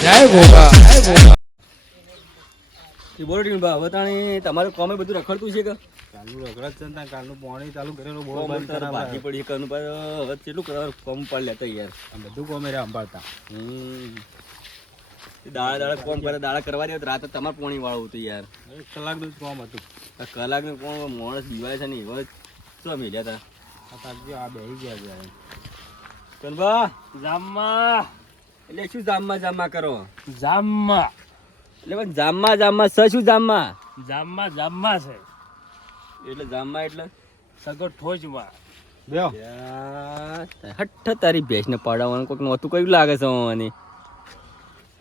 જય ગોગા જય ગોગા. બોલો ટીમ બા હવે તમારું કોમે બધું રખડતું છે કે? ચાલુ રખડત છે ને કાલનું પાણી ચાલુ કરેલું બહુ બંધ તારે કરાવવા. ભાગી પડી કનું પર હવે કેટલું કલર કોમ પાડ લેતો યાર. બધું કોમે રે હમ. દાડા દાડા કોમ કરે દાડા કરવા દે તો રાતે તમારે પોણી વાળવું હતું યાર. એક કલાકનું કોમ હતું. કલાક કલાકનું કોમ માણસ દીવાય છે ને એવા શું મેલ્યા હતા આ બેહી ગયા છે. કનબા જામમાં. એટલે શું જામમાં જામમાં કરો? જામમાં. એટલે પણ જામમાં જામમાં સ શું જામમાં? જામમાં જામમાં છે. એટલે જામમાં એટલે? સગો ઠોજમાં. હઠ તારી ભેંસને પાડાવવાનું કોઈક નહોતું કયું લાગે છે મને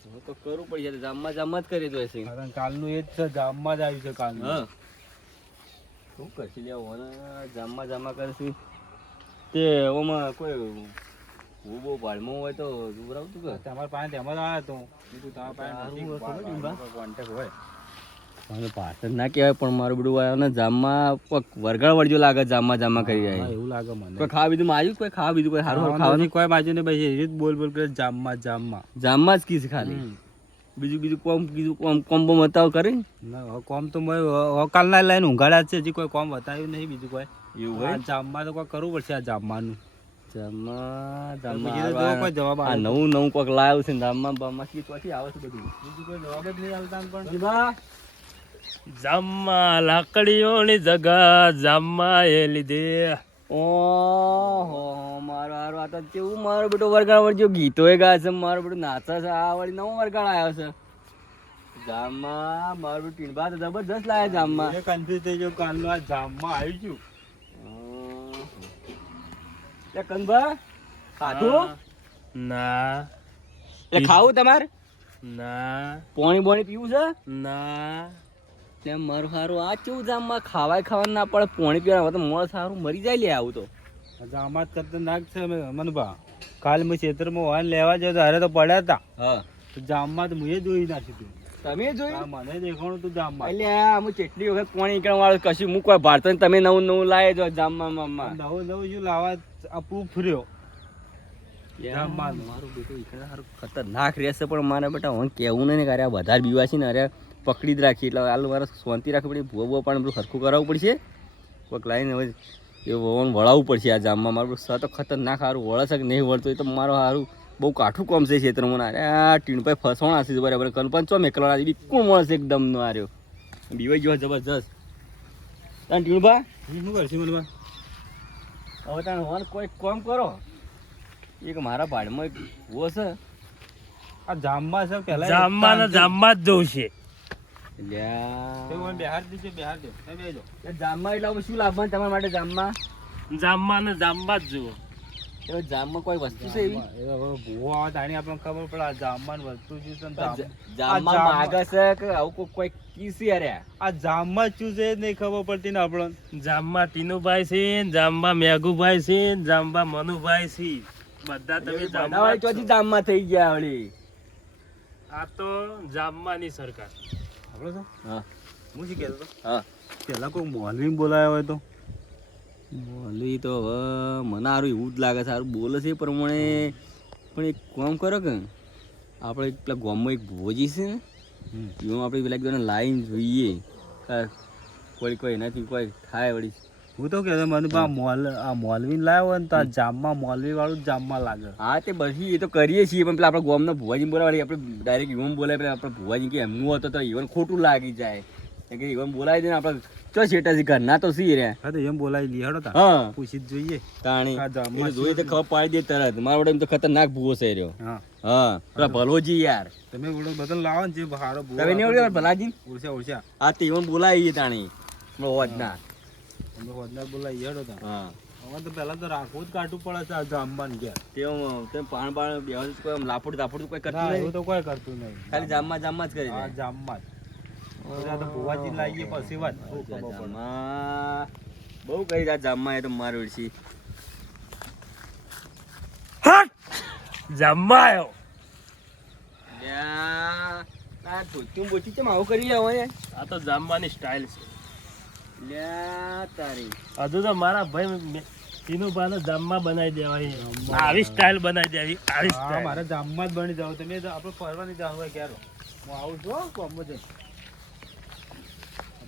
હું તો કરવું પડશે જામમાં જામમાં જ કરી દો છે કારણ કાલનું એ જ છે જામમાં જ આવ્યું છે કાલનું. હા. શું કરશે લે જામમાં જામમાં કરશે. તે ઓમાં કોઈ હું બહુ ભાડમાં હોય તો દૂરાવતું કે? તમારા પાસે તેમ જ આવ્યો તો. કીધું તમારા પાસે નથી. સારું, ખબર નહીં, બા. કોઈ contact હોય. મને પાછળ ના કહેવાય પણ મારું બધું આવ્યો ને જામમાં વરગાડ વળજો લાગે જામમાં જામમાં કરી જાય. એવું લાગે મને. કોઈ ખાવા બીજું માર્યું? કોઈ ખાવા બીજું કોઈ સારું ખાવાની કોઈ બાજુ ને પછી એ જ બોલ બોલ કરે જામમાં જામમાં. જામમાં જ કીધું ખાલી. બીજું બીજું કોમ બીજું કોમ કોમ બોમ બતાવ કરી ના, કોમ તો મેં હવે કાલના લઈને ઊંઘાડ્યા છે હજી કોઈ કોમ બતાવ્યું નહીં બીજું કોઈ. એવું હોય? જામમાં તો કોઈ કરવું પડશે આ જામવાનું જામમાં બીજું તો જામમાં જો કોઈ જવાબ આ નવું નવું કોઈક લાવ્યું છે ને જામમાં બામમાં કી ચોથી આવે છે બધું. બીજું કોઈ જવાબ જ નહીં આવતા પણ. જામમાં લાકડીઓની જગા જામમાં એ લીધે. ઓહો મારો હારો આ તો કેવું મારો બેટો વરગાડ વળજો એ ગાય છે મારો બેટો નાચે છે આ વળી નવો વરગાડ આવ્યો છે. જામમાં મારું બેટું તો જબરદસ્ત લાયા જામમાં એ કન્ફ્યુઝ થઈ ગયો કાલનું આ જામમાં આવી ગયું. એ ખાધું? ના. એટલે ખાવું તમારે? ના. પોણી બોણી પીવું છે? ના. એટલે મારું સારું આ કેવું જામમાં ખાવાય ખાવાનું ના પડે પોણી પીવા તો સારું મરી જાય લે આવું તો. આ જામમાં જ ખતરનાક છે મનભા કાલ મેં ખેતરમાં વાહન લેવા જાય તો હારે તો પડ્યા હતા હા. તો જામમાં તો મેં જોઈ નાખ્યું તું. તમે જોયું? મને દેખાણું તું જામમાં. એટલે હું કેટલી વખત પોણી નીકળવા વાળું કશું મૂકવા ભારત તમે નવું નવું લાવે જો જામમાં મામા નવું નવું શું લાવવા આ proof રહ્યો મારું બેટું ઈકડા ખતરનાક રહેશે પણ મારા બેટા હું કેવું નહીં કે આ વધારે બીવા છે ને અરે પકડી જ રાખી. એટલે હાલ મારે શાંતિ રાખવી પડી ભૂવા ભૂવા પણ બધું સરખું કરાવવું પડશે. કોઈક લાઈને હવે એ વવન વળાવવું પડશે આ જામમાં. મારું સ તો ખતરનાક સારું વળે છે કે નહીં વળતું એ તો મારો સારું બહુ કાઠું કોમ છે ક્ષેત્રમાં. અરે આ ટીણભાઈ ફસવાના છે બરાબર કલ્પન ચો મેકલવાના છે? બિલકુલ મળશે એકદમ નો આર્યો બીવાઈ ગયો જબરજસ્ત. ટીણભા? શું કરશું મનભા હવે તમે હોન કોઈ કોમ કરો. એક મારા ભાડમાં એક ભૂવો છે. આ જામમાં છે પહેલા જામમાં ને જામમાં જ જવું છે. જામમાં એટલે શું લાભવાનું તમારા માટે જામમાં? જામમાં ને જામમાં જ જુઓ. એ જામમાં કોઈ વસ્તુ છે એવી? ભૂવા તાણી આપણને ખબર પડે આ જામમાં વસ્તુ છે ને જામમાં માગે છે કે આવું કોઈ કોઈ કી અરે? આ જામમાં શું છે નહીં ખબર પડતી ને આપણને. જામમાં ટીનુભાઈ છે ને જામમાં મેઘુભાઈ છે ને જામમાં મનુભાઈ છે. બધા તમે જામમાં. ચોથી જામમાં થઈ ગયા વળી. આ તો જામમાંની સરકાર. આપણે છો? હા. હું શું કહેતો હા. પહેલા કોઈ મોલવી બોલાયો હોય તો? બોલી તો હવે મને સારું એવું જ લાગે છે સારું બોલે છે એ પ્રમાણે. પણ એક કામ કરો કે આપણે પેલા ગામમાં એક ભોજી છે ને એમાં આપણે પેલા એકદમ લાઈન જોઈએ. કોઈ કોઈ એનાથી કોઈ થાય વળી. હું તો કહેતો મને આ મોલ આ મોલવી લાવ્યો ને તો આ જામમાં મોલવી વાળું જામમાં લાગે. હા તે બધી એ તો કરીએ છીએ પણ પેલા આપણે ગામના ભુવાજી બોલાવે આપણે ડાયરેક્ટ ઇવન બોલાય પેલા આપણે ભુવાજી કે એમનું હતો તો ઈવન ખોટું લાગી જાય. કે ઈવન બોલાવી દે ને આપણે ચો છેટા ઘરના તો સી રહ્યા. હા તો એમ બોલાવી લઈ હેડો હા. પૂછી જ જોઈએ. તાણી તો ખબર પાડી દે તરત. મારા વડે તો ખતરનાક ભૂવો છે રહ્યો. હા. હા. પેલા ભલોજી યાર. તમે બધા લાવો ને જે હારો તમે નહીં ઓળખ્યા ભલાજી હા તે બોલાવી તાણી. આપણો હોજના તમે હોદનાર બોલાવી હેડો તા. હા. હવે તો પહેલા તો રાખવું જ કાઢવું પડે છે આ જામમાં ને ઘેર તે આમ તે પાણ પાણ બેહવા કોઈ લાફોડ કોઈ કરતું નહીં. તો કોઈ કરતું નહીં. ખાલી જામમાં જામમાં જ કરી જામમાં જ. ભુવાજી લાવીએ પછી વાત. બહુ કઈ જામમાં. બહુ કરી રહ્યા જામમાં એ તો મારું છે જામમાં આવ્યો આ બોચી આવું કરી રહ્યા હોય? આ તો જામવાની સ્ટાઇલ છે. લ્યા તારી. હજુ તો મારા ભાઈ મે- ટીનુભાને જામમાં બનાવી દેવાય. આવી સ્ટાઇલ બનાવી દેવી આવી હા સ્ટાઇલ મારે જામમાં જ બની જાવ. તમે તો આપણે ફરવાની જાવ હોય ક્યારે? હું આવું છું જઈને. આ બધાને જામમાં જ જવાના છે. ટીનુભા? હા?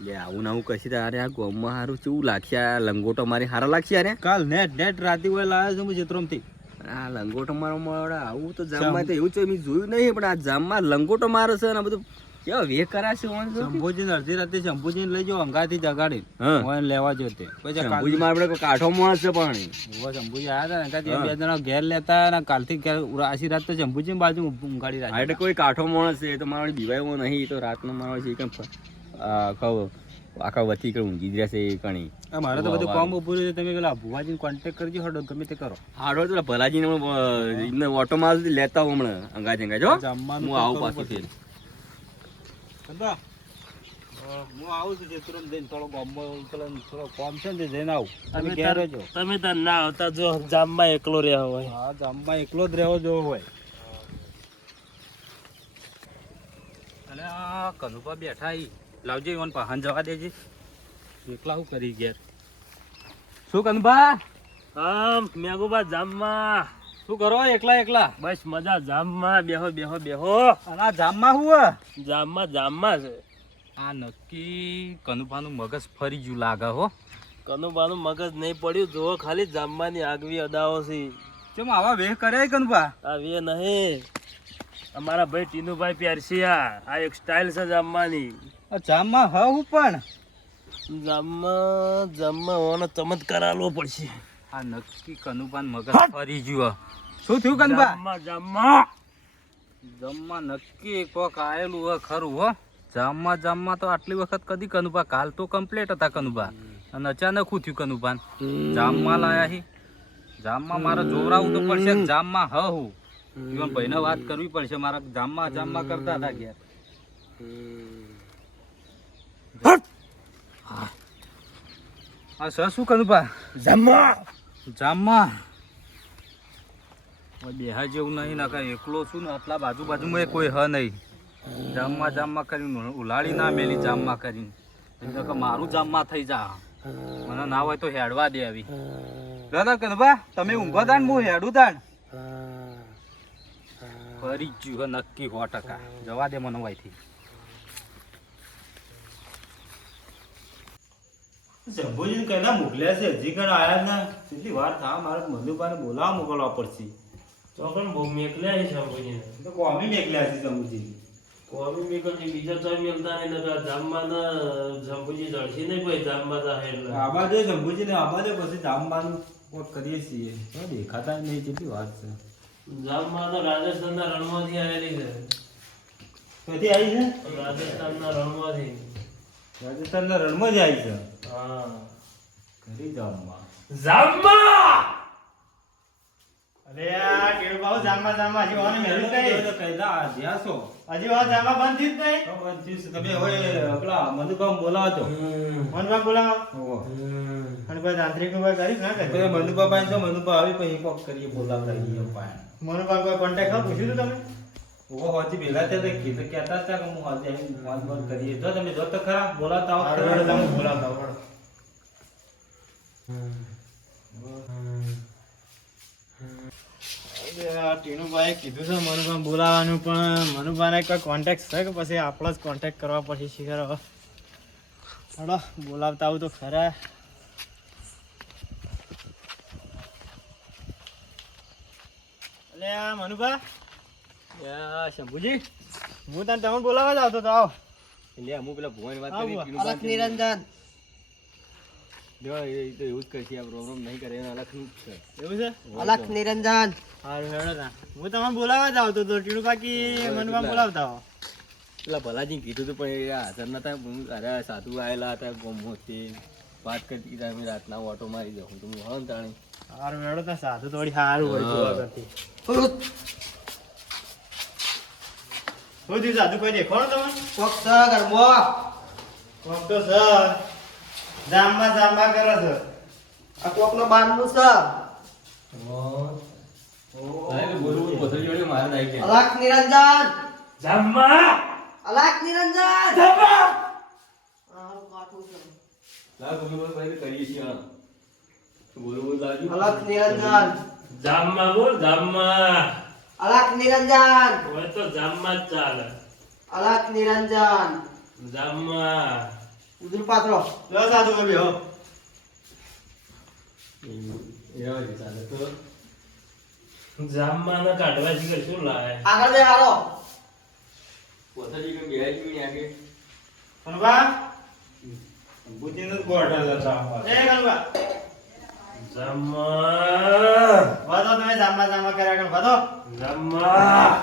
લે આવું ના આવું કશી તારે આ ગોમમાં હારું કેવું લાગશે આ લંગોટો મારી હારા લાગશે અરે કાલ નેટ નેટ રાતી હોય લાવ્યો છું આ લંગોટો મારો મળે આવું તો જામમાં તો એવું છે મેં જોયું નહીં પણ આ જામમાં લંગોટો મારે છે ને બધું કેવા વે કરાશે ઓન તો? શંભુજીને અડધી રાતે શંભુજીને લઈ જાઓ અંગાથી જગાડી. ઓન લેવા જો તે. પછી શંભુજી માં આપણે કાઠો માણસ છે પણ ઊભા શંભુજી આયા હતા અંગાથી બે જણા ઘેર લેતા અને કાલથી ઘેર આશી રાત તો શંભુજી બાજુ ઉંગાડી રાખી એટલે કોઈ કાઠો માણસ છે એ તો મારો બીવાયો નહીં તો રાતનો મારો છે કેમ કહો આખા વતી કે ઊંઘી જશે એ કણી. મારે તો બધું કામ ઉભું રહ્યું તમે પેલા ભુવાજીને કોન્ટેક્ટ કરજો હડો ગમે તે કરો. હાડો પેલા ભલાજીને એમને ઓટો માર લેતા હમણાં અંગાજ અંગાજ હું. આવું પાછું કરવું ફેર કંદા, અ, હું આવું છું ચિત્રોમ જઈને થોડો ગામમાં થોડો કામ છે ને જઈને આવું. તમે તમે ઘેર રહેજો. તમે તાર ના આવતા જો જામમાં એકલો રહ્યા હોય. હા ગામમાં એકલો જ રહેવો જોવો હોય. અને આ કનુભા બેઠા ઈ. લાવજે ઈવન પહાન જવા દેજે. એકલા શું કરી ઘેર. શું કનુભા? હા મેગુબા જામમાં. શું કરો એકલા એકલા? બસ મજા જામમાં બેહો બેહો બેહો. અને આ જામમાં હું? જામમાં જામમાં છે. આ નક્કી કનુભાનું મગજ ફરી ગયું લાગે હો. કનુભાનું મગજ નહીં પડ્યું. જો ખાલી જામવાની આગવી અદાઓ છે. કેમ આવા વેહ કરે કનુભા? આ વે નહીં. અમારા ભાઈ ટીનુભાઈ પ્યારસી આ. આ એક સ્ટાઇલ છે જામવાની આ જામમાં હ હું પણ. જામમાં જામમાં હોવાનો ચમત્કાર આલવો પડશે. આ નક્કી કનુબાન મગજ ફરી ગયું હે. શું થયું કનુબા જમવા જમવા. જમવા નક્કી કોક આયેલું હોય ખરું હો. જામમાં જામમાં તો આટલી વખત કદી કનુબા કાલ તો કમ્પ્લેટ હતા કનુબા અને અચાનક શું થયું કનુબાન જામમાં લાયા હી. જામમાં મારે જોવરાવું તો પડશે જામમાં હ હું? ઈવન ભાઈને વાત કરવી પડશે મારા જામમાં જામમાં કરતા હતા ઘેર. આ સર શું કનુબા જામમાં જામમાં. બેહા જેવું નહીં નકા એકલો છું ને, આટલા બાજુ બાજુમાં કોઈ હ નહીં. જામમાં જામમાં કરીને ઉલાળી ના મેલી જામમાં કરીને. મારું જામમાં થઈ જા. મને ના હોય તો હેડવા દે આવી. દાદા કનભા, તમે ઊંઘો દાન હું હેડું દાન ફરી જ્યું નક્કી સો ટકા. જવા દે મને વાયથી. શંભુજી કહેતા મોકલ્યા છે. હજી કણ આવ્યા ના. કેટલી વાર થા મારે મધુબાને બોલાવા મોકલવા પડશે. તો પણ બહુ મેકલ્યા છે શંભુજીને તો કોમી મેકલ્યા છે શંભુજી કોમી મેકલજી બીજા તો મેલતા નહીં નતા ધામમાં ના શંભુજી જડશે નહીં કોઈ ધામમાં જાહે એટલે. આબા દે શંભુજી ને આબા દે પછી ધામમાં કોક કરીએ છીએ. તો દેખાતા નહીં કેટલી વાત છે. ધામમાં તો રાજસ્થાનના રણમાંથી આવેલી છે. ક્યાંથી આવી છે? રાજસ્થાનના રણમાંથી. રાજસ્થાનના રણમાં જ આવી છે. હા ઘરી જામમાં જામમાં અરે આ ટેડુ બાબુ જામમાં જામમાં હજી વાનું મેલું કઈ કઈદા જ્યાં છો. હજી વા જામમાં બંધ થયું જ નહીં. તો બનથી તમે હોય પેલા મધુબામ બોલાવો તો મનબા બોલાવો. અને પછી તાંત્રિકનું ભાઈ કરી ના કરી મધુબા પાસે તો મધુબા આવી પછી કોક કરીએ બોલાવતા મનબા કોઈ કોન્ટેક્ટ પૂછ્યું તું તમે ઓહો હોજી ભેગા થયા કીધું કહેતા હતા કે હું હોજી કરીએ જો તમે જો તો ખરા આવો ખરા. તમે કીધું છે પણ મનુભાને કોઈ કોન્ટેક્ટ છે કે પછી આપણો જ કોન્ટેક્ટ કરવા પડશે શીખર હડો બોલાવતા આવું તો ખરા. અલે આ મનુભા? શંભુજી હું તને તમે બોલાવવા જ આવતો તો આવો. એટલે હું પેલા ભુવાની વાત કરી અલખ નિરંજન. જો એ તો એવું જ કરશે આ નહીં કરે એને છે. એવું છે? અલગ નિરંજન. સારું હેડો હું તમને બોલાવવા જ આવતો તો ટીણુ કાકી મનમાં બોલાવતા હો. પેલા ભલાજી કીધું હતું પણ એ હાજર નતા. અરે સાધુ આવેલા હતા ગમોથી વાત કરતી કે તમે રાતના ઓટો મારી જાઉં તો હું હા તાણી સારું હેડો તા સાધુ થોડી સારું હોય કરતી શું થયું સાધુ કોઈ દેખો ને તમે? કોક તો સર જામમાં જામમાં કરે છે. બોલું બોલું પથરી જોડે મારે દાઈ ગયા. જામમાં? જામમાં? હા. બોલો બોલ લાવજો. અલખ નિરંજન. જામમાં બોલ જામમાં. અલખ નિરંજન. હવે તો જામમાં જ ચાલે. અલખ નિરંજન. જામમાં. ઉધર પાત્રો લો સાધુ કભી હો. એવા જ ચાલે તો જામમાં ના કાઢવા જીગર શું લાવે આગળ બે હાલો પોતાની કે બે જ મિનિટ આગે કનબા બુદ્ધિનો જ જતા એ કનબા જામમાં વાદો તમે જામા જામા કર્યા કર વાદો જામમાં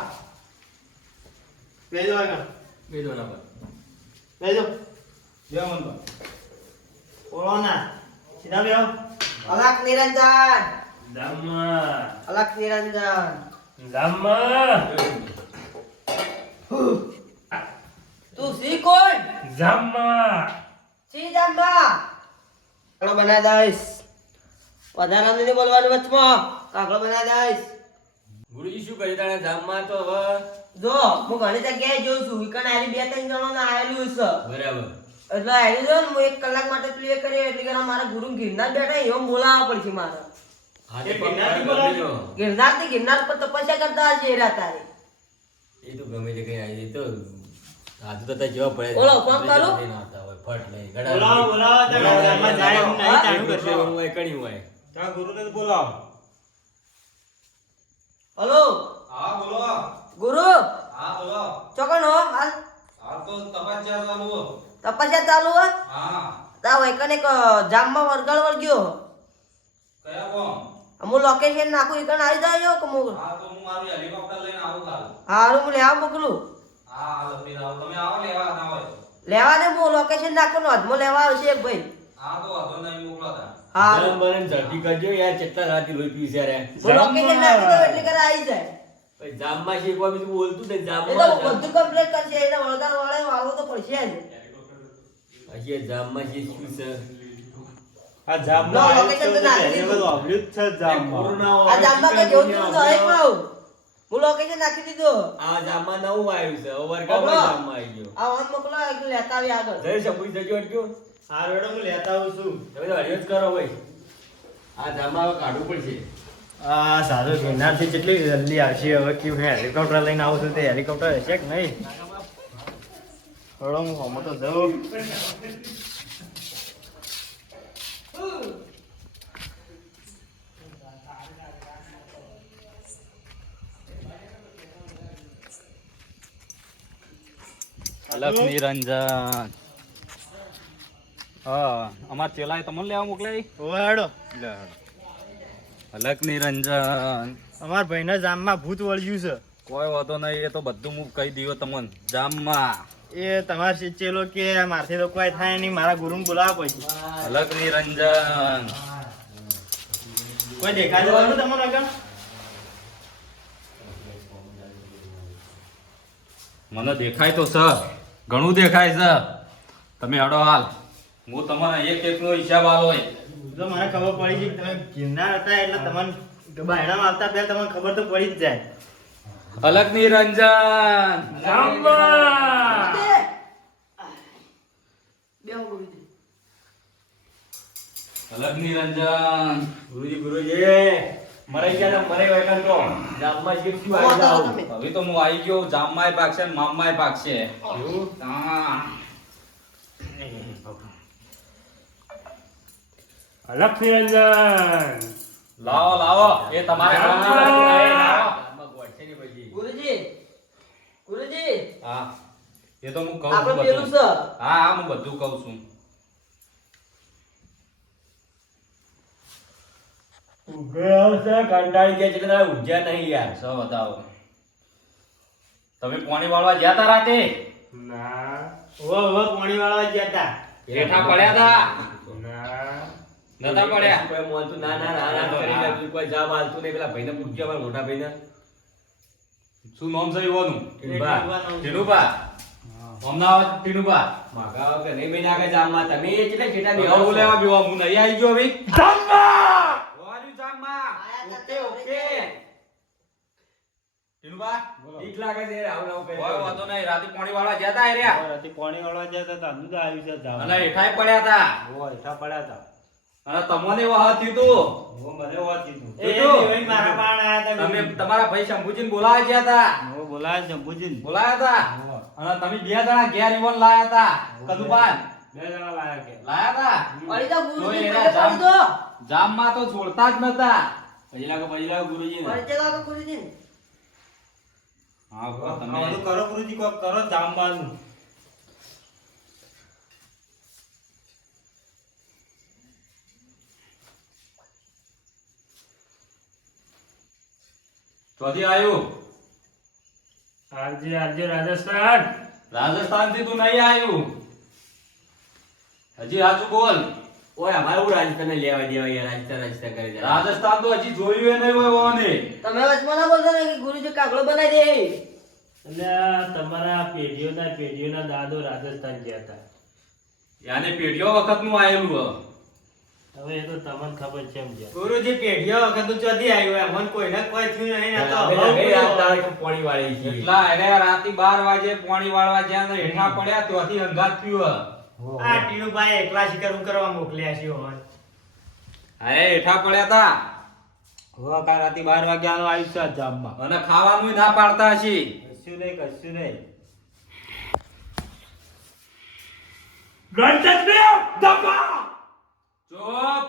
બેજો આગળ બે દોના પર બેજો બે મનમાં. ઓળો ના. સીધા બેહો. અલખ નિરંજન. જામમાં અલખ નિરંજન. જામમાં તું સી કોણ? જામમાં સી જામા કાકડો બનાવી દઈશ. વધારે નહીં બોલવાનું વચમાં. કાકડો બનાવી દઈશ. ગુરુજી શું કરી તાણે ધામમાં તો હવે? જો હું ઘણી જગ્યાએ જોઉં છું. વિકન આરી બે ત્રણ જણો ના આવેલું છે. બરાબર. એટલે આવી જો હું એક કલાક માટે પ્લે કરી એટલે કે મારા ગુરુ ગિરનાર બેઠા એમ બોલાવવા પડશે મારે. ગિરનારથી ગિરનાર પર તપસ્યા કરતા હશે એ રાત તારે એ તો ગમે તે કઈ આવી તો સાધુ તો જેવા પડે. ઓલો કોણ કરું? ફટ લઈ ગડા બોલાવો, બોલાવો, જાય નહીં? કરશે. હું એકણી હોય. તારા ગુરુને બોલાવો. હલો? હા બોલો. ગુરુ? હા બોલો. ચોકણ હો? હાલ. હાલ તો તપાસ્યા ચાલુ હો. તપસ્યા ચાલુ હો? હા. તા વૈકન એક જામમાં વરગાડ વળગ્યો કયા કોમ હું લોકેશન નાખું એક આવી જાય કે હું હા તો હું મારું હેલિકોપ્ટર લઈને આવું કાલ. હારું હું લેવા મોકલું. હા હા લપી આવો. તમે આવો લેવા ના હોય લેવા દે હું લોકેશન નાખું અધમો લેવા આવશે એક ભાઈ. હા તો વાંધો નહીં મોકલો તા. ગરમ બરમ ઝડપી કરજો યાર કેટલા રાતી લોહી પીવું છે લોકેશન નાખી દઉં એટલે કરે આવી જાય. પછી જામમાં છે એક બીજું બોલતું ને એ તો બધું કમ્પ્લીટ કરશે એને વળગાડ વાળે વાળવો તો પડશે જ. પછી આ જામમાં છે શું છે? આ જામમાં લો, આવ્યું location છે તો નાખી દીધું. વાર છે જામમાં. આ જામમાં કઈ જોતું તો એક કહું હું લોકેશન નાખી દીધું. આ જામમાં નવું આવ્યું છે જામમાં આવી ગયો. આ વાન મોકલો લેતા આવી આગળ. જય શંભુ જજો અટક્યો આ વેડો હું લેતા આવું છું. તમે તો હરિયો જ કરો ભાઈ. આ જામા હવે કાઢવું પડશે. આ સારું ગિરનારથી કેટલી જલ્દી આવશે? હવે કેવું હે હેલિકોપ્ટર લઈને આવું છું તે હેલિકોપ્ટર હશે કે નહીં? થોડો હું હોમો તો જવું અલખ નિરંજન. હા અમાર ચેલાએ તમને લેવા મોકલાય ઓવે હેડો. અલખ નિરંજન. અમાર ભાઈના જામમાં ભૂત વળ્યું છે. કોઈ વાતો નહીં એ તો બધું હું કહી દીધો તમને. જામમાં. એ તમારે ચેલો કે મારથી તો કોઈ થાય નહીં મારા ગુરુને બોલાવવા પછી. અલખ નિરંજન. કોઈ દેખાય જવાનું તમને આગળ? મને દેખાય તો સર ઘણું દેખાય સર તમે હડો હાલ. હું તમને એક એક નો હિસાબ આલો હોય. જો મને ખબર પડી છે કે તમે ગિરનાર હતા એટલે તમને બાયણામાં આવતા પહેલા તમને ખબર તો પડી જ જાય. અલખ નિરંજન. અલગ નિરંજન. ગુરુજી ગુરુજી મરાઈ ગયા તા મરાઈ વાયકા તો જામમાં જીવ શું આવી જાવ હવે તો હું આવી ગયો. જામમાંય પાકશે ને મામમાંય પાકશે. હા. નિરંજન લાવો લાવો. એ તમારે ગુરુજી ગુરુજી. હા. એ તો હું કહું છું બધું. હા હા હું બધું કહું છું. કંટાળી ગયા છે તારા ઊંઝા નહીં યાર. સો બતાવો. તમે પાણી વાળવા ગયા તા રાતે? ના. ઓવે પાણી વાળવા ગયા હતા બેઠા પડ્યા નતા પડ્યા કોઈ મોનતું ના ના ના ના કરી લે, કોઈ જવાબ આલતું નહીં. પેલા ભાઈને પૂછજો મારા મોટા ભાઈને. શું નામ છે યુવાનું? ટીનુભા. ટીનુભા. હમણાં આવે માગા વગર નહીં બેન આગળ જામમાં? તમે કેટલા કેટલા બે બેહો લેવા બેવા હું નહીં આવી ગયો હવે. જામમાં! વાળ્યું જામમાં. ઓકે તા ઓકે. ટીનુભા કનુભા લાગે છે આવું આવું કરે કોઈ વાંધો નહીં. રાતે પાણી વાળવા તા રહ્યા? રાતે પાણી વાળવા જતા હતા અંદર આવ્યું છે જામ પડ્યા હતા ઓ હેઠા પડ્યા હતા અને તમને વાહ થયું તું? મને વાત કીધું એ એની મારા પાણ આયા તમે. તમારા ભાઈ શંભુજીને બોલાવા ગયા તા? ઓ બોલાય શંભુજી બોલાયા તા? અને તમે બે જણા ઘેર ઈવન લાયા તા? કનુભાઈ બે જણા લાયા કે લાયા તા? પડી જાઓ ગુરુજી, પડી. જામ- માં તો છોડતા જ નતા. પછી લાગો પછી લાગો ગુરુજી. પડી જાઓ ગુરુજી. હા કરો ગુરુજી કોક કરો જામવાનું. ચોથી આવ્યું આરજે આરજે રાજસ્થાન. રાજસ્થાનથી તું નહીં આવ્યું હજી હાચું બોલ. ઓય અમારે હું રાજસ્થાન લેવા દેવા યાર રાજસ્થાન રાજસ્થાન કરે દે. રાજસ્થાન તો હજી જોયું એ નહીં હોય ઓને. તમે વચમાં ના બોલતા ને કે ગુરુજી કાગળો બનાવી દે એટલે તમારા પેઢીઓના પેઢીઓના દાદો રાજસ્થાન ગયા હતા. યાને પેઢીઓ વખતનું આયેલું હ. હવે એ તો તમને ખબર છે એમ છે. ગુરુજી પેઢીઓ વખત તો ચોથી આવ્યો એમ. મને કોઈને કોઈ થયું નહીં તો હવે હવ લાગે તારે પોણી વાળી છે. એટલા એને રાતે 12 વાગે પાણી વાળવા જ્યાં તો હેઠા પડ્યા ત્યાંથી અંગાત પીવું આ ટીનુભાઈ એકલા શિકાર કરવા મોકલ્યા છે હોય અરે હેઠા પડ્યા તા. હો કા રાતે બાર વાગ્યાનું આવ્યું છે જામમાં. અને ખાવાનું ના પાડતા હશી. કશું નહીં કશું નહીં. ચૂપ.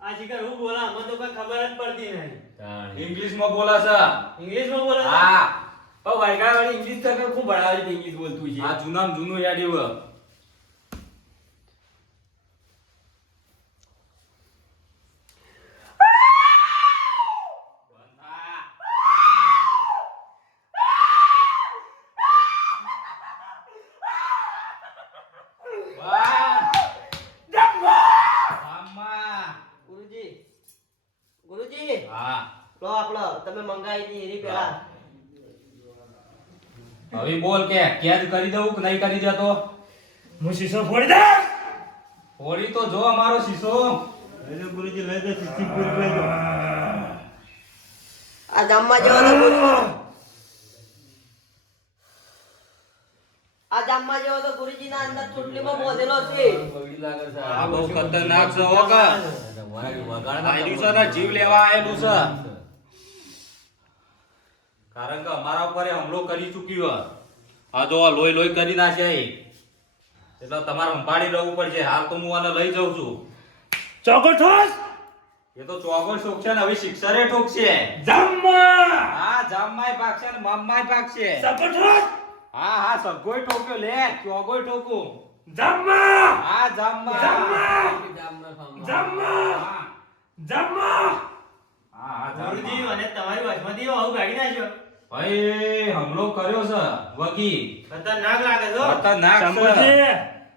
આ શિકાર હું બોલા? મને તો કઈ ખબર જ પડતી નહીં. ઇંગ્લિશમાં બોલા છે. ઇંગ્લિશમાં બોલા હા. ઓ વાયગા વાળી ઇંગ્લિશ તો ખૂબ ભણાવે છે ઇંગ્લિશ બોલતું છે. આ જૂનામાં જૂનું યાદ ગુરુજી ગુરુજી હા લો આપણો તમે મંગાવી હતી એની પેલા હવે કેદ કરી દઉં કે નહીં કરી દેતો? હું શીશો ફોડી દે ફોડી તો જો અમારો શીશો. એટલે ગુરુજી લઈ દે શીશી પૂરી લઈ દો. આ ગામમાં જવાનો ગુરુ આ જામમાં જેવો તો ગુરુજીના અંદર ચૂંટણીમાં બોધેલો છે. બગડી આ બહુ ખતરનાક છે હો કા. આયુ જીવ લેવા આયેલું છે. કારણ કે અમારા ઉપર એ હુમલો કરી ચૂક્યું. આ જો આ લોહી લોહી કરી નાખે એટલે તમારે સંભાળી રહેવું પડશે. હાલ તો હું આને લઈ જાઉં છું. ચોકો ઠોસ! એ તો ચોગો ઠોકશે ને હવે શિક્ષરે ઠોકશે જામમાં! હા જામમાય પાકશે ને મામમાય પાકશે. ચોકો ઠોસ! હા હા સગોય ઠોક્યો લે ચોગોય ઠોકું. જમવા હા જામમાં. જામમાં! જામમાં! જમવા હા હા ગુરુજી અને મને તમારી વચમાંથી આવું કાઢી નાખ્યો. ભાઈ હુમલો કર્યો છે વગી. ખતરનાક લાગે છો ખતરનાક છે.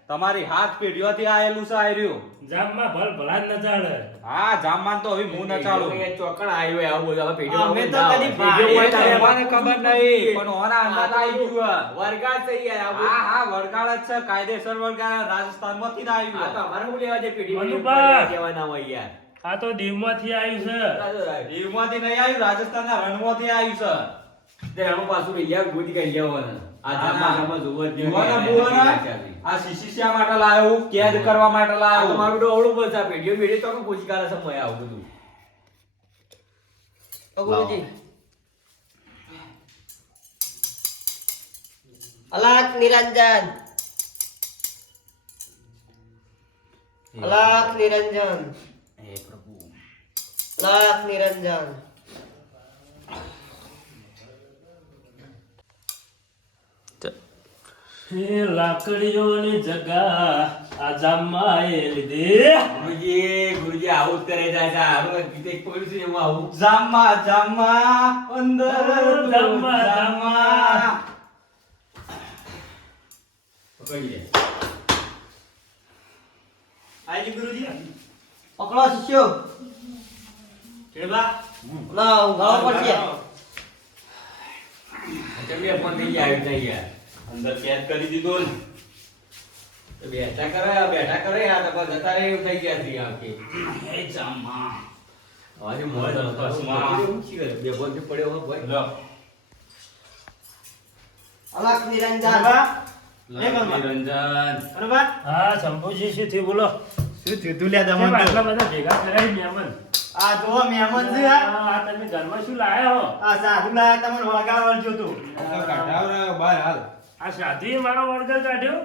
તમારી હાથ પેઢીઓથી આયેલું છે આયર્યું. જામમાં ભલ ભલા જ ન ચાલે હા જામમાં તો હવે હું ન એ ચોકણ આવ્યો આવું હવે પેઢીઓ અમે તો ના કદી મને ખબર નહીં પણ ઓના અંદાજ આવી ગયું હે. વરગાડ છે યાર આવું. હા હા વડગાળ જ છે કાયદેસર વડગાળ રાજસ્થાનમાંથી આ તો આવ્યું અમારે શું લેવા જે પેઢી મનુભા. કહેવાના હોય યાર. આ તો દીવમાંથી આવ્યું છે. દીવમાંથી નહીં આવ્યું રાજસ્થાનના રણમાંથી આવ્યું છે. તે પાછું લઈ આવ, ગોતી કાઢી લેવાના. આ હા, જોવા. જામમાં જ નહીં. બુવાના આ શિશિષ્યા માટે લાયો? કેદ કરવા માટે લાયો? તમારું તો બસ આ પેઢીઓ પેઢીઓ ચોકન પૂછી કાલે સમય આવું બધું. અગુરુજી અલાક નિરંજન. અલાક નિરંજન. હે પ્રભુ. અલાક નિરંજન. એ લાકડીઓની જગા આ જામમાં એ લીધી ગુરુજી, ગુરુજી આવું જ કરે જાય છે. આનું ગીત એક પકડ્યું છે એવું આવું. જામા જામા અંદર તું જામા, જામા પકડી લે. આજી ગુરુજી પકડો શિષ્યો કેલા ઓલા ઊંઘાડવો પડશે જમીએ ફોન થઈ ગયા, આવી ગયા. અંદર કેદ કરી દીધો ને તો બેઠા કરે, બેઠા કરે, આ તપા જતા રહે એવું થઈ ગયા છે આ કે. હે જામા આજે મોજ બસમાં. શું કરે? બે બોલ જે પડ્યો હો ભાઈ. લો અલક નિરંજન. નિરંજન બરોબર? હા શંભુજી શું થયું બોલો શું થયું તું લ્યા આટલા બધા ભેગા કરાય મહેમાન આ જો મહેમાન છે આ. આ તમે ઘરમાં શું લાયા હો આ સાધુ લાયા તમને વળગાવર જો તું કાઢાવ રહ્યો બહાર હાલ આ સાધુએ મારો વળગર કાઢ્યો.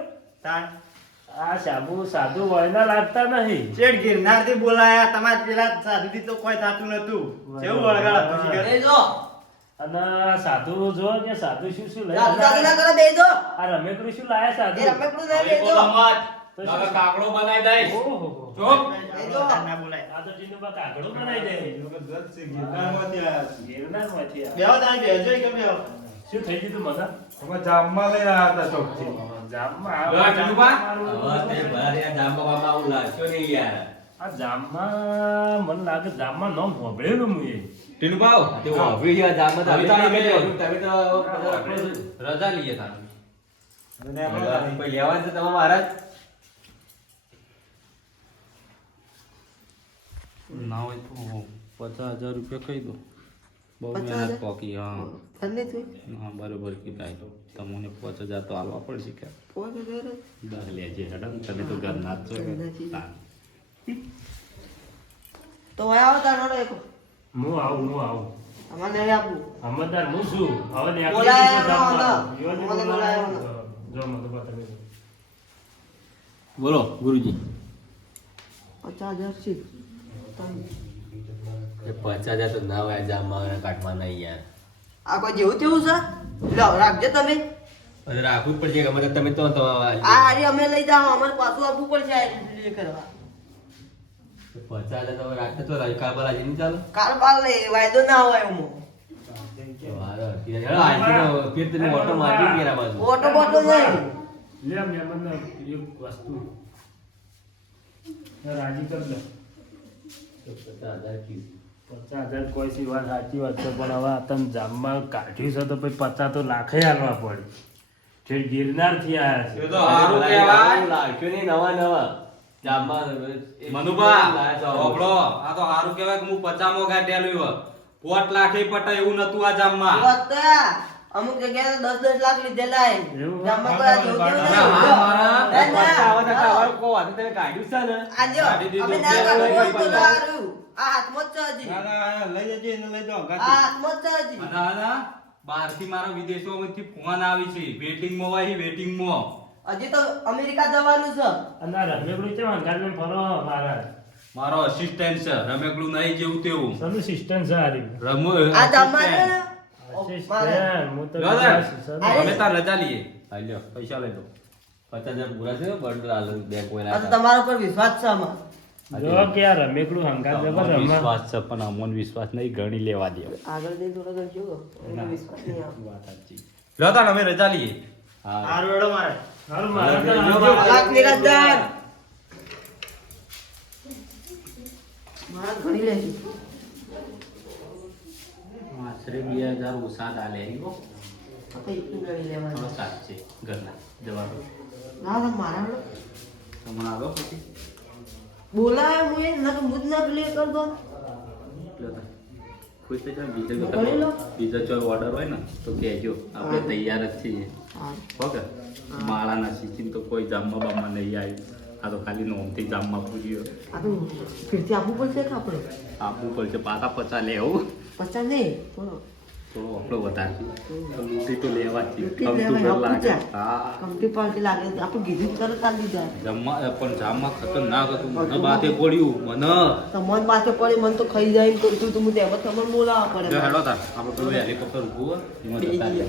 આ સાબુ સાધુ વળના લાગતા નહીં. શેઠ ગિરનારથી બોલાયા તમારે પેલા સાધુથી તો કોઈ થાતું નતું કેવું વળગાડ હતું? બેજો અને સાધુ જો કે સાધુ શું શું લઈ સાધુ સાધુ ના કરો બેજો આ રમેકડું શું લાયા સાધુ? એ ના બેજો બોલો કાકડો બનાવી ઓહો. બેજો ના બોલાય. આ તો જીનું બા કાગડો બનાવી દે. છે ગિરનારમાંથી આયા છે. ગિરનારમાંથી આ. બેહો તાણ બેહજો કે બેહો. શું થઈ ગયું તું મગા અમે જામમાં લઈ આવ્યા હતા ચોકથી. જામમાં આ આવું લાગશો નહીં યાર. આ જામમાં મને લાગે જામમાં નામ સાંભળેલું મું એ. તે ગયા જામમાં તો તમે રજા લઈએ તા અને આપણે લેવા છે તમે મહારાજ? ના હોય તો પચાસ હજાર રૂપિયા કહી દો બહુ મહેનત પોકી હા. ઠંડી તું? હા બરોબર કીધા તો. તમને પાંચ હજાર તો આવવા પડશે કે. પાંચ હજાર દસ લેજે હેડો ને તમે તો ઘર ના છો. તો આવો તાર એક. હું આવું હું આવું. અમને નહીં આપું. અમદાર હું છું. હવે ને બોલાયા બોલો ગુરુજી. પચાસ હજાર છે. એ પચાસ હજાર તો ના હોય જામ જામમાં કાઢવા નહીં યાર. આ કોઈ જેવું તેવું છે? લો રાખજો તમે. રાખવું જ પડશે તે તમે તો તો આ હારી અમે લઈ જાઓ અમારે પાછું આપવું પડશે કરવા. પચાસ હજાર તમે રાખતા તો પર આજે નહીં ચાલો? કાલ બાર લઈ વાયદો ના હોય તમે ઓટો બોટો નહીં. વસ્તુ. રાજી કર લે. પચાસ હજાર કીધું. પચાસ હજાર કોઈ સી વાત સાચી વાત છે પણ હવે તમે જામમાં કાઢ્યું છે તો પછી પચાસ તો લાખે હાલવા પડે. જે ગિરનારથી આવ્યા છે. તો સારું કહેવાય. લાગશો નહીં નવા નવા. જામમાં મનુભા આ તો હારું કહેવાય કે હું પચામો કાઢેલું હોય. પોટ લાખે પટાય એવું નતું આ જામમાં. અમુક જગ્યાએ તો દસ દસ લાખ લીધેલા હે. એવું? ગામમાં કોઈ આ જેવું તેવું ના, નહીં. હા, મારા- ના, ના. પચાસ આવા તમારું આ છે ને આ જો, કાઢી દીધું. અમે ના કાઢવું હોય. આ જ છે હજી. આ ફોન તો અમેરિકા જવાનું છે અને રમેકડું છે હંગારને ફરો મારા મારો અસિસ્ટન્ટ છે રમેકડું નહીં જેવું તેવું સિસ્ટમ છે હારી રમુ આ જમવા અમે તાર રજા લઈએ. હા, પૈસા લઈ દો. પચાસ હજાર પૂરા છે બર્ડ હાલ બે કોઈ આ તમારા પર વિશ્વાસ છે આમાં. જો કે આ રમેકડું હંગાર જબર વિશ્વાસ છે પણ અમોન વિશ્વાસ નહીં ગણી લેવા દે આગળ જઈને થોડો કરજો વિશ્વાસ નહીં વાત સાચી. લો તાર અમે રજા લઈએ. હા. હારું હેડો મારે. હારું, મારા. તો જો, આવજો. કલાક નિરંજન મારા ઘણી લેજો. આશરે બે હજાર ઓછા આપણે એટલું ગણી થોડો છે ઘરના જવાબ ના ના મારા તમને આવો પછી. બોલાય હું એ ના તો મુજ ના પ્લે કર દો. ખુશ થઈ જાઓ બીજો. બીજો કોઈ ઓર્ડર હોય ને તો કહેજો. આપણે તૈયાર જ છીએ. હા. ઓકે માળાના સિંચિન તો કોઈ જામમાં બામમાં નહીં આવ્યું આ તો ખાલી નોમથી જામમાં પૂર્યો આ તો ફીરથી આપવું પડશે કે આપણે? આપવું પડશે પાકા પચા લેવું પચાસ નહીં થોડો આપણો વધારે. લૂંટી તો તું કમટી પાર્ટી લાગે. કીધું તરત જમવા પણ જામમાં ખતરનાક હતું. મને બાતે પડ્યું. મને. તો મન માથે પડી મને તો ખાઈ જાય તું. હું તેમ તમને બોલાવવા પડે. હેડો તાર. આપણે પેલું હેલિકોપ્ટર ઊભું હોય. એમાં જતા રહીએ.